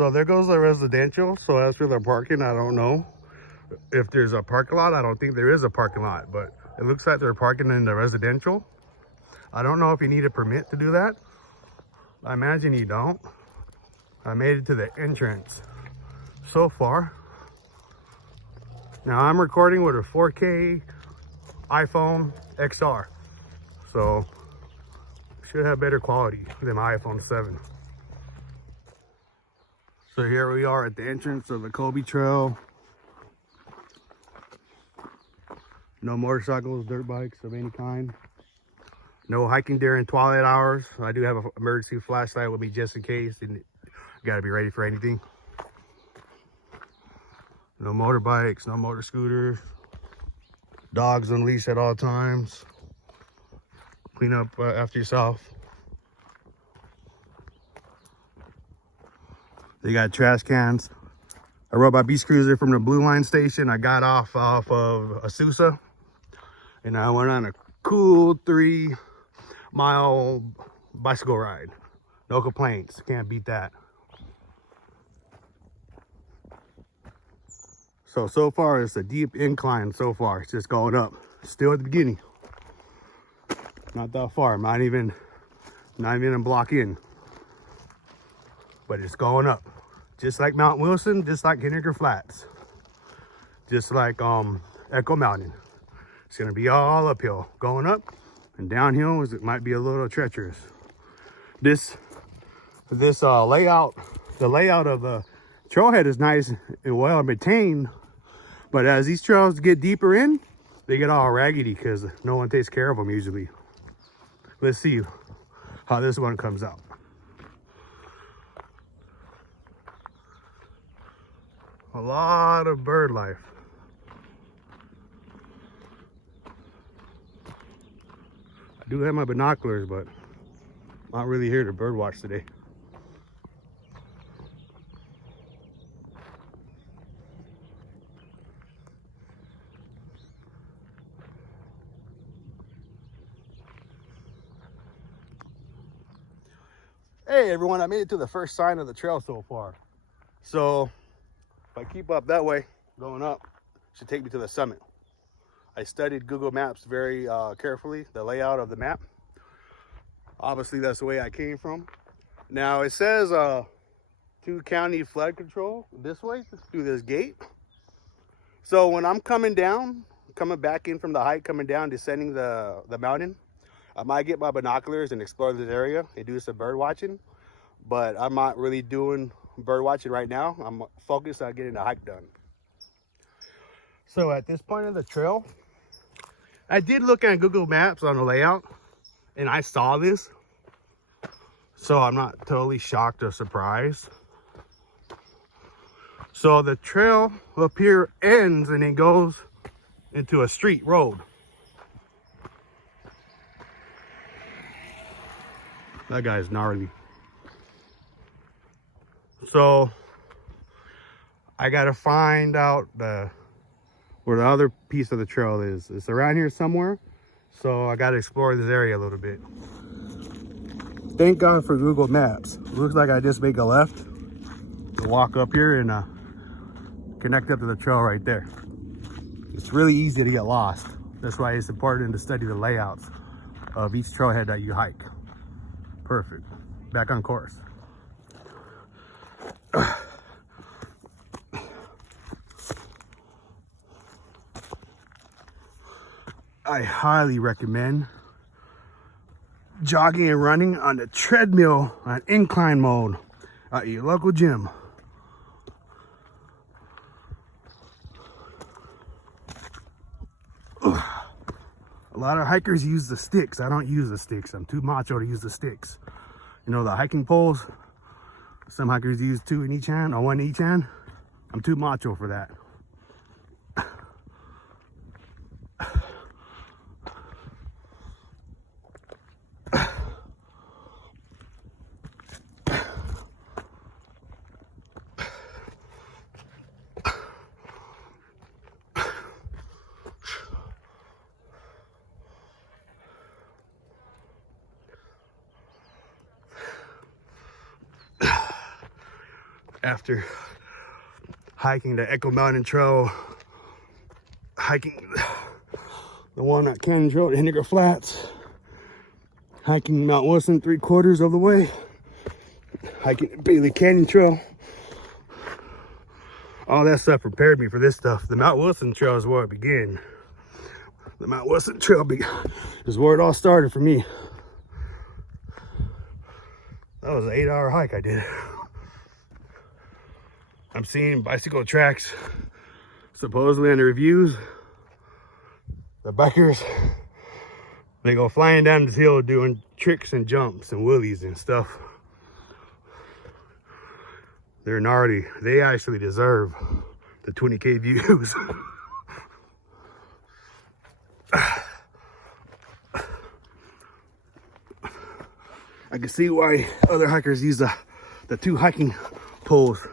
So there goes the residential. So as for the parking, I don't know if there's a parking lot. I don't think there is a parking lot, but it looks like they're parking in the residential. I don't know if you need a permit to do that. I imagine you don't. I made it to the entrance so far. Now I'm recording with a 4K iPhone XR, so should have better quality than my iPhone 7. So here we are at the entrance of the Colby Trail. No motorcycles, dirt bikes of any kind. No hiking during twilight hours. I do have an emergency flashlight with me just in case, and gotta be ready for anything. No motorbikes, no motor scooters. Dogs unleashed at all times. Clean up after yourself. They got trash cans. I rode my Beast Cruiser from the Blue Line station. I got off of Azusa, and I went on a cool 3-mile bicycle ride. No complaints. Can't beat that. So far it's a deep incline so far. It's just going up. Still at the beginning. Not that far. Not even a block in. But it's going up. Just like Mount Wilson, just like Henniker Flats. Just like Echo Mountain. It's gonna be all uphill. Going up and downhill it might be a little treacherous. This layout, the layout of the trailhead is nice and well maintained. But as these trails get deeper in, they get all raggedy because no one takes care of them usually. Let's see how this one comes out. A lot of bird life. I do have my binoculars, but I'm not really here to bird watch today. Hey everyone, I made it to the first sign of the trail so far. So if I keep up that way, going up, should take me to the summit. I studied Google Maps very carefully, the layout of the map. Obviously that's the way I came from. Now it says 2 county flood control this way through this gate. So when I'm coming down, coming back in from the hike, coming down, descending the mountain, I might get my binoculars and explore this area and do some bird watching, but I'm not really doing bird watching right now. I'm focused on getting the hike done. So at this point of the trail, I did look at Google Maps on the layout and I saw this. So I'm not totally shocked or surprised. So the trail up here ends and it goes into a street road. That guy's gnarly. So I gotta find out where the other piece of the trail is. It's around here somewhere. So I gotta explore this area a little bit. Thank God for Google Maps. Looks like I just make a left to walk up here and connect up to the trail right there. It's really easy to get lost. That's why it's important to study the layouts of each trailhead that you hike. Perfect. Back on course. I highly recommend jogging and running on the treadmill on incline mode at your local gym. A lot of hikers use the sticks. I don't use the sticks. I'm too macho to use the sticks. You know, the hiking poles, some hikers use 2 in each hand or 1 in each hand. I'm too macho for that. after hiking the Echo Mountain Trail, hiking the Walnut Canyon Trail at Henniker Flats, hiking Mount Wilson 3/4 of the way, hiking the Bailey Canyon Trail. All that stuff prepared me for this stuff. The Mount Wilson Trail is where it began. The Mount Wilson Trail is where it all started for me. That was an 8-hour hike I did. I'm seeing bicycle tracks supposedly in the reviews. The bikers, they go flying down this hill doing tricks and jumps and wheelies and stuff. They're gnarly. They actually deserve the 20K views. I can see why other hikers use the 2 hiking poles.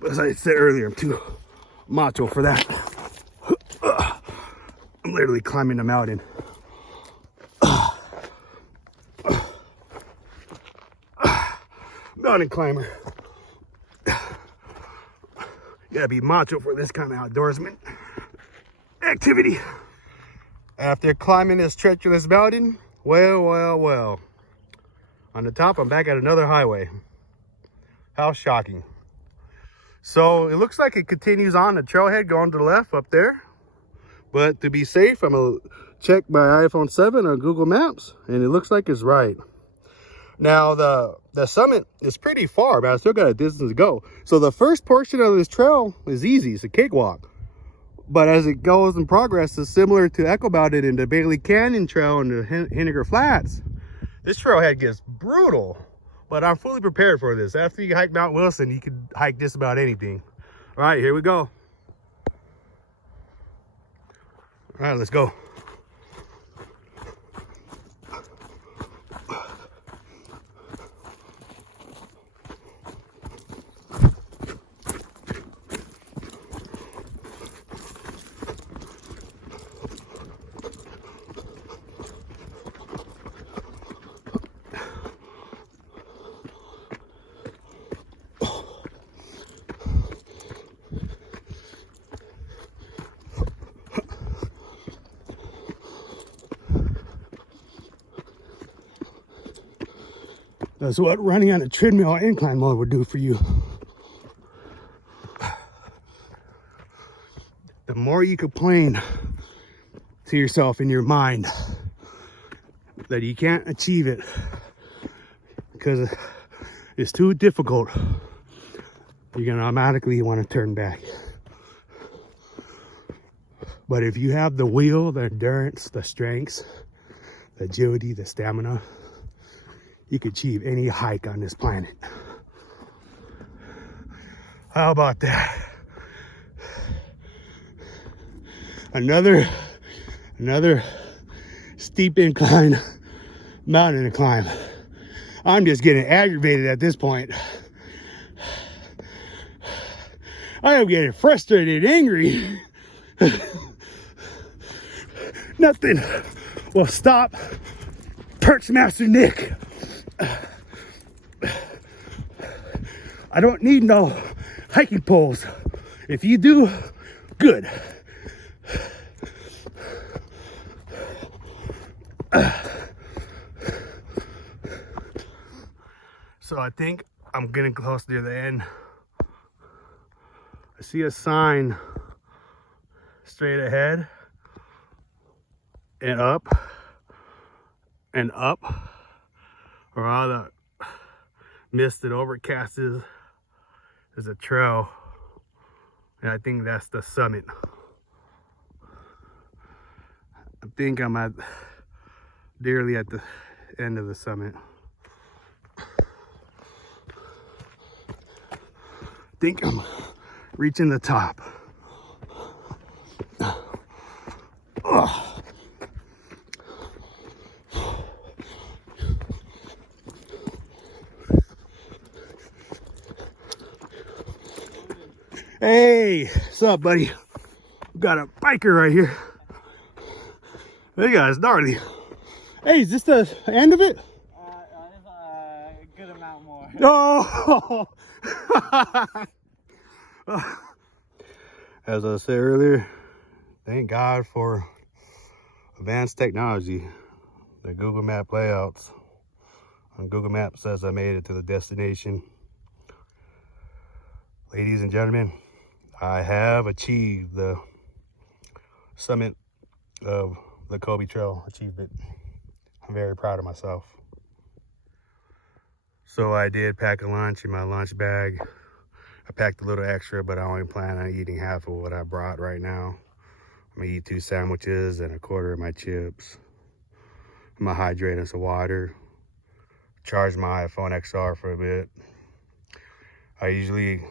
But as I said earlier, I'm too macho for that. I'm literally climbing the mountain. Mountain climber. You gotta be macho for this kind of outdoorsman activity. After climbing this treacherous mountain, well. On the top, I'm back at another highway. How shocking. So it looks like it continues on the trailhead going to the left up there. But to be safe, I'm gonna check my iPhone 7 on Google Maps, and it looks like it's right. Now the summit is pretty far, but I still got a distance to go. So the first portion of this trail is easy, it's a cakewalk. But as it goes in progress, it's similar to Echo Mountain and the Bailey Canyon Trail and the Henniker Flats. This trailhead gets brutal, but I'm fully prepared for this. After you hike Mount Wilson, you can hike just about anything. All right, here we go. All right, let's go. That's what running on a treadmill incline mode would do for you. The more you complain to yourself in your mind that you can't achieve it because it's too difficult, you're gonna automatically want to turn back. But if you have the will, the endurance, the strengths, the agility, the stamina, you can achieve any hike on this planet. How about that? Another steep incline mountain to climb. I'm just getting aggravated at this point. I am getting frustrated, angry. Nothing will stop Perch Master Nick. I don't need no hiking poles. If you do, good. So I think I'm getting close near the end. I see a sign straight ahead and up and up. Or all the mist that overcast is a trail, and I think that's the summit. I think I'm nearly at the end of the summit. I think I'm reaching the top. Oh. Hey, what's up, buddy? Got a biker right here. Hey guys, gnarly. Hey, is this the end of it? There's a good amount more. Oh, As I said earlier, thank God for advanced technology. The Google Map layouts on Google Maps says I made it to the destination. Ladies and gentlemen, I have achieved the summit of the Colby Trail achievement. I'm very proud of myself. So I did pack a lunch in my lunch bag. I packed a little extra, but I only plan on eating half of what I brought right now. I'm gonna eat 2 sandwiches and a quarter of my chips. I'm gonna hydrate in some water. Charge my iPhone XR for a bit. I usually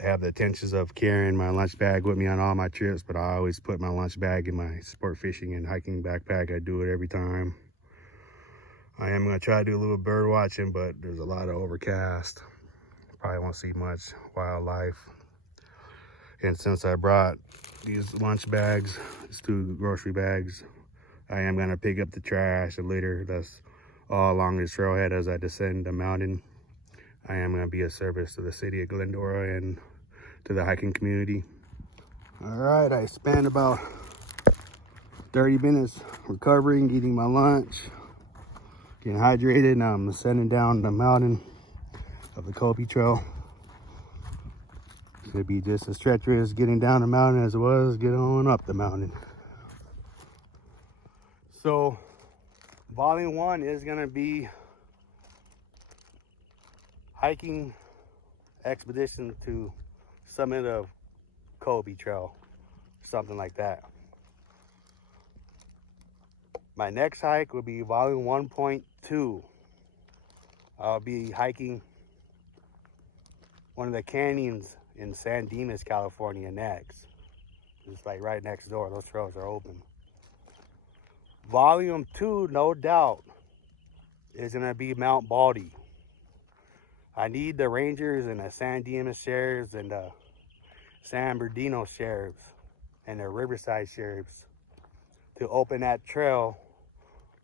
have the intentions of carrying my lunch bag with me on all my trips, but I always put my lunch bag in my sport fishing and hiking backpack. I do it every time. I am gonna try to do a little bird watching, but there's a lot of overcast. Probably won't see much wildlife. And since I brought these lunch bags, these 2 grocery bags, I am gonna pick up the trash and litter that's all along this trailhead as I descend the mountain. I am gonna be a service to the city of Glendora and to the hiking community. All right, I spent about 30 minutes recovering, eating my lunch, getting hydrated. Now I'm ascending down the mountain of the Colby Trail. It's gonna be just as treacherous getting down the mountain as it was getting on up the mountain. So volume 1 is gonna be hiking expedition to summit of Colby Trail, something like that. My next hike will be volume 1.2. I'll be hiking one of the canyons in San Dimas, California next. It's like right next door. Those trails are open. Volume 2, no doubt, is gonna be Mount Baldy. I need the Rangers and the San Dimas sheriffs and the San Bernardino sheriffs and the Riverside sheriffs to open that trail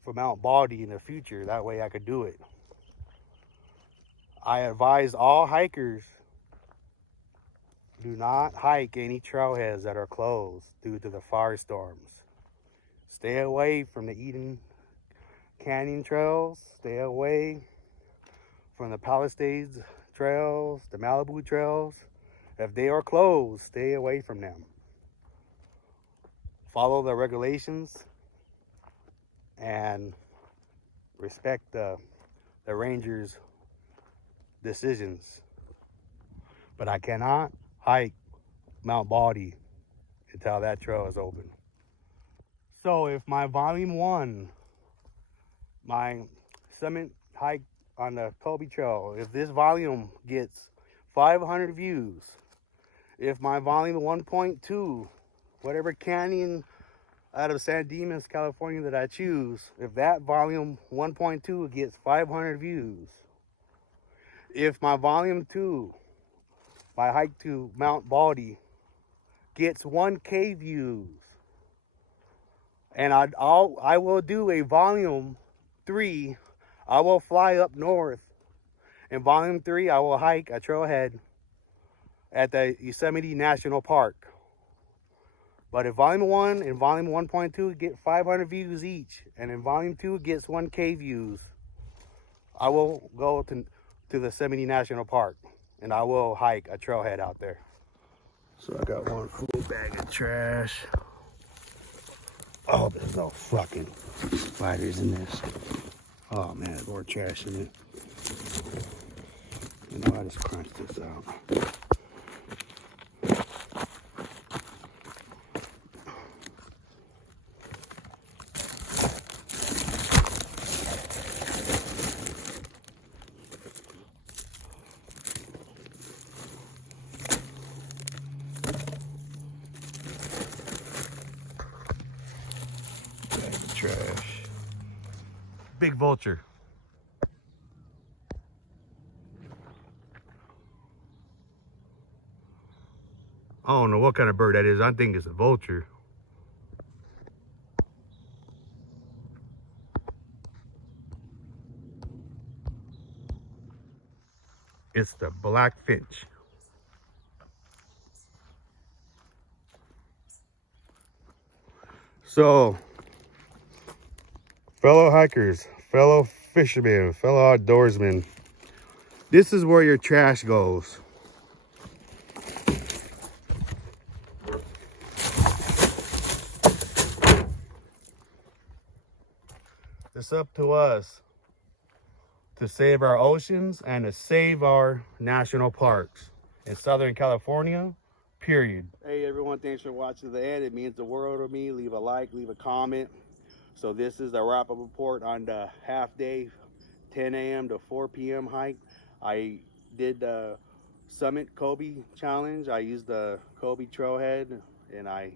for Mount Baldy in the future. That way I could do it. I advise all hikers, do not hike any trailheads that are closed due to the firestorms. Stay away from the Eden Canyon trails. Stay away from the Palisades trails, the Malibu trails. If they are closed, stay away from them. Follow the regulations and respect the rangers' decisions. But I cannot hike Mount Baldy until that trail is open. So if my volume 1, my summit hike on the Colby Trail, if this volume gets 500 views, if my volume 1.2, whatever canyon out of San Dimas, California that I choose, if that volume 1.2 gets 500 views, if my volume 2, my hike to Mount Baldy, gets 1K views, and I will do a volume 3, I will fly up north. In volume 3, I will hike a trailhead at the Yosemite National Park. But if volume 1 and volume 1.2 get 500 views each, and in volume 2 gets 1K views, I will go to the Yosemite National Park and I will hike a trailhead out there. So I got one full bag of trash. Oh, there's no fucking spiders in this. Oh man, there's more trash in it. You know, I just crunched this out. Bag of trash. Big vulture. I don't know what kind of bird that is. I think it's a vulture. It's the blackfinch. So, fellow hikers, fellow fishermen, fellow outdoorsmen, this is where your trash goes. It's up to us to save our oceans and to save our national parks in Southern California, period. Hey everyone, thanks for watching to the end. It means the world to me. Leave a like, leave a comment. So this is the wrap-up report on the half-day 10 a.m. to 4 p.m. hike. I did the Summit Colby challenge. I used the Colby trailhead and I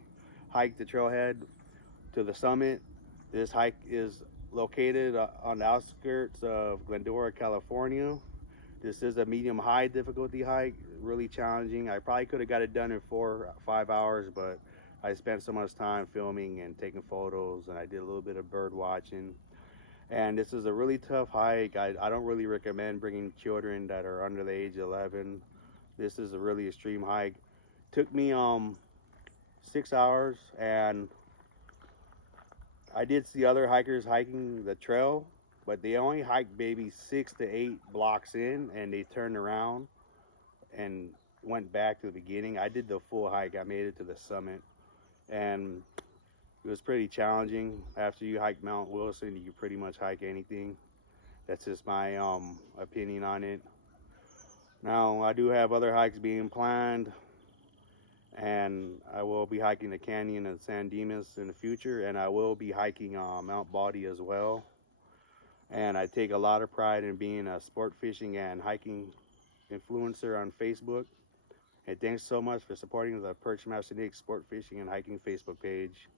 hiked the trailhead to the summit. This hike is located on the outskirts of Glendora, California. This is a medium-high difficulty hike, really challenging. I probably could have got it done in 4 or 5 hours, but I spent so much time filming and taking photos, and I did a little bit of bird watching. And this is a really tough hike. I don't really recommend bringing children that are under the age of 11. This is a really extreme hike. Took me 6 hours, and I did see other hikers hiking the trail, but they only hiked maybe 6 to 8 blocks in, and they turned around and went back to the beginning. I did the full hike. I made it to the summit, and it was pretty challenging. After you hike Mount Wilson, you can pretty much hike anything. That's just my opinion on it. Now, I do have other hikes being planned, and I will be hiking the canyon of San Dimas in the future, and I will be hiking Mount Baldy as well. And I take a lot of pride in being a sport fishing and hiking influencer on Facebook. And thanks so much for supporting the Perch Master Nick Sport Fishing and Hiking Facebook page.